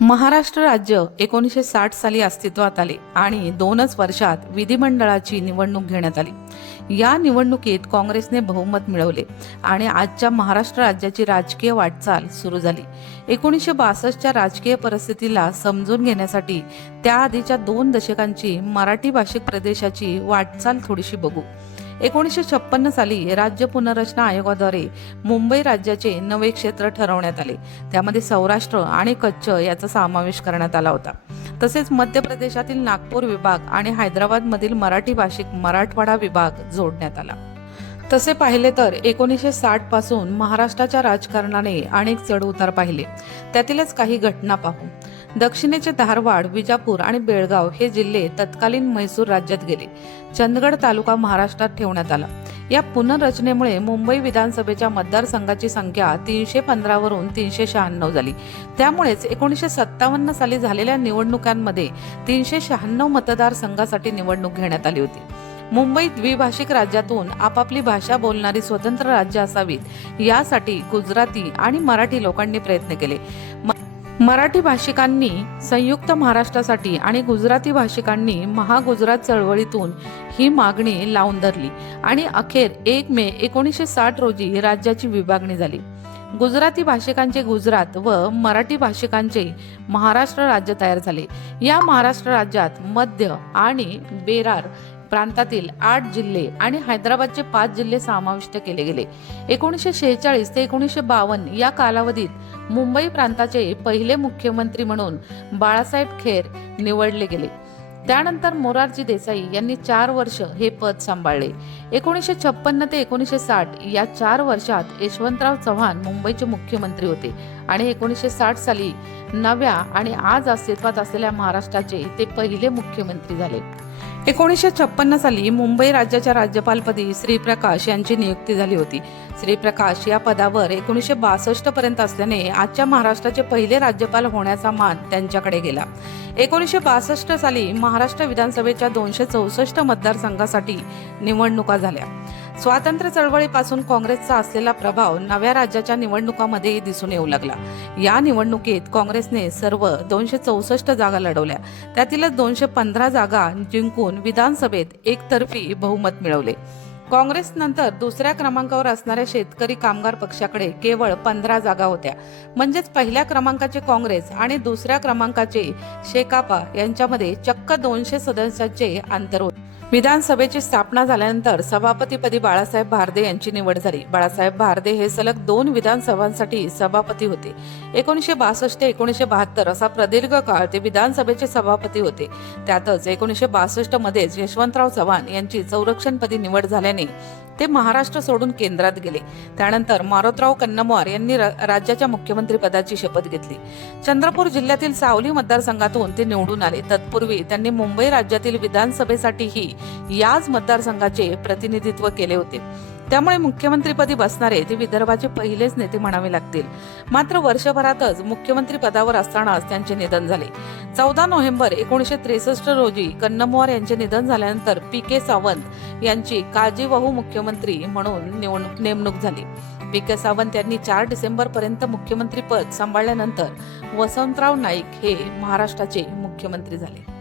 महाराष्ट्र राज्य एकोणीसशे साठ साली अस्तित्वात आले आणि दोनच वर्षात विधिमंडळाची निवडणूक घेण्यात आली. या निवडणुकीत काँग्रेसने बहुमत मिळवले आणि आजच्या महाराष्ट्र राज्याची राजकीय वाटचाल सुरू झाली. एकोणीसशे बासष्टच्या राजकीय परिस्थितीला समजून घेण्यासाठी त्याआधीच्या दोन दशकांची मराठी भाषिक प्रदेशाची वाटचाल थोडीशी बघू. एकोणीसशे छप्पन्न साली राज्य पुनर्रचना आयोगाद्वारे मुंबई राज्याचे नवे क्षेत्र ठरवण्यात आले. त्यामध्ये सौराष्ट्र आणि कच्छ याचा समावेश करण्यात आला होता. तसेच मध्य प्रदेशातील नागपूर विभाग आणि हैदराबादमधील मराठी भाषिक मराठवाडा विभाग जोडण्यात आला. तसे पाहिले तर एकोणीसशे साठपासून महाराष्ट्राच्या राजकारणाने अनेक चढउतार पाहिले. त्यातीलच काही घटना पाहू. दक्षिणेचे धारवाड विजापूर आणि बेळगाव हे जिल्हे तत्कालीन म्हैसूर राज्यात गेले. चंदगड तालुका महाराष्ट्रात ठेवण्यात आला. या पुनर्रचनेमुळे मुंबई विधानसभेच्या मतदारसंघाची संख्या तीनशे पंधरावरून तीनशे शहाण्णव झाली. त्यामुळेच एकोणीसशे सत्तावन्न साली झालेल्या निवडणुकांमध्ये तीनशे शहाण्णव मतदारसंघासाठी निवडणूक घेण्यात आली होती. मुंबई द्विभाषिक राज्यातून आपापली भाषा बोलणारी स्वतंत्र राज्य असावीत यासाठी गुजराती आणि मराठी लोकांनी प्रयत्न केले. मराठी भाषिकांनी संयुक्त महाराष्ट्रासाठी आणि गुजराती भाषिकांनी महागुजरात चळवळीतून ही मागणी लावून धरली आणि अखेर एक मे एकोणीसशे साठ रोजी राज्याची विभागणी झाली. गुजराती भाषिकांचे गुजरात व मराठी भाषिकांचे महाराष्ट्र राज्य तयार झाले. या महाराष्ट्र राज्यात मध्य आणि बेरार प्रांतातील आठ जिल्हे आणि हैदराबादचे पाच जिल्हे समाविष्ट केले गेले. एकोणीसशे शेहेचाळीस ते एकोणीसशे बावन्न या कालावधीत मुंबई प्रांताचे पहिले मुख्यमंत्री म्हणून बाळासाहेब खेर निवडले गेले. त्यानंतर मोरारजी देसाई यांनी चार वर्ष हे पद सांभाळले. एकोणीसशे छप्पन्न ते एकोणीसशे साठ या चार वर्षात यशवंतराव चव्हाण मुंबईचे मुख्यमंत्री होते. आणि एकोणीसशे साठ साली नव्या आणि आज अस्तित्वात असलेल्या महाराष्ट्राचे ते पहिले मुख्यमंत्री झाले. एकोणीसशे छप्पन्न साली मुंबई राज्याच्या राज्यपालपदी श्रीप्रकाश यांची नियुक्ती झाली होती. श्रीप्रकाश या पदावर एकोणीसशे बासष्ट पर्यंत असल्याने आजच्या महाराष्ट्राचे पहिले राज्यपाल होण्याचा मान त्यांच्याकडे गेला. एकोणीसशे बासष्ट साली महाराष्ट्र विधानसभेच्या दोनशे चौसष्ट मतदारसंघासाठी निवडणुका झाल्या. स्वातंत्र्य चळवळीपासून काँग्रेसचा असलेला प्रभाव नव्या राज्याच्या निवडणुकांमध्येही दिसून येऊ लागला. या निवडणुकीत काँग्रेसने सर्व दोनशे चौसष्ट जागा लढवल्या. त्यातीलच दोनशे पंधरा जागा जिंकून विधानसभेत एकतर्फी बहुमत मिळवले. काँग्रेस नंतर दुसऱ्या क्रमांकावर असणाऱ्या शेतकरी कामगार पक्षाकडे केवळ पंधरा जागा होत्या. म्हणजेच पहिल्या क्रमांकाचे काँग्रेस आणि दुसऱ्या क्रमांकाचे शेकापा यांच्यामध्ये चक्क दोनशे सदस्यांचे अंतर होते. विधानसभेची स्थापना झाल्यानंतर सभापतीपदी बाळासाहेब भारदे यांची निवड झाली. बाळासाहेब भारदे हे सलग दोन विधानसभांसाठी सभापती होते. एकोणीसशे बासष्ट ते एकोणीसशे बहात्तर असा प्रदीर्घ काळ ते विधानसभेचे सभापती होते. त्यातच एकोणीसशे बासष्ट मध्येच यशवंतराव चव्हाण यांची संरक्षणपदी निवड झाल्याने ते महाराष्ट्र सोडून केंद्रात गेले. त्यानंतर मारोतराव कन्नमवार यांनी र- राज्याच्या मुख्यमंत्री पदाची शपथ घेतली. चंद्रपूर जिल्ह्यातील सावली मतदारसंघातून ते निवडून आले. तत्पूर्वी त्यांनी मुंबई राज्यातील विधानसभेसाठीही याच मतदारसंघाचे प्रतिनिधित्व केले होते. त्यामुळे मुख्यमंत्रीपदी बसणारे ते विदर्भाचे पहिलेच नेते म्हणावे लागतील. मात्र वर्षभरातच मुख्यमंत्री पदावर असतानाच त्यांचे निधन झाले. चौदा नोव्हेंबर एकोणीसशे त्रेसष्ट रोजी कन्नमवार यांचे निधन झाल्यानंतर पी के सावंत यांची काळजीवाहू मुख्यमंत्री म्हणून नेमणूक झाली. पी के सावंत यांनी चार डिसेंबर पर्यंत मुख्यमंत्री पद सांभाळल्यानंतर वसंतराव नाईक हे महाराष्ट्राचे मुख्यमंत्री झाले.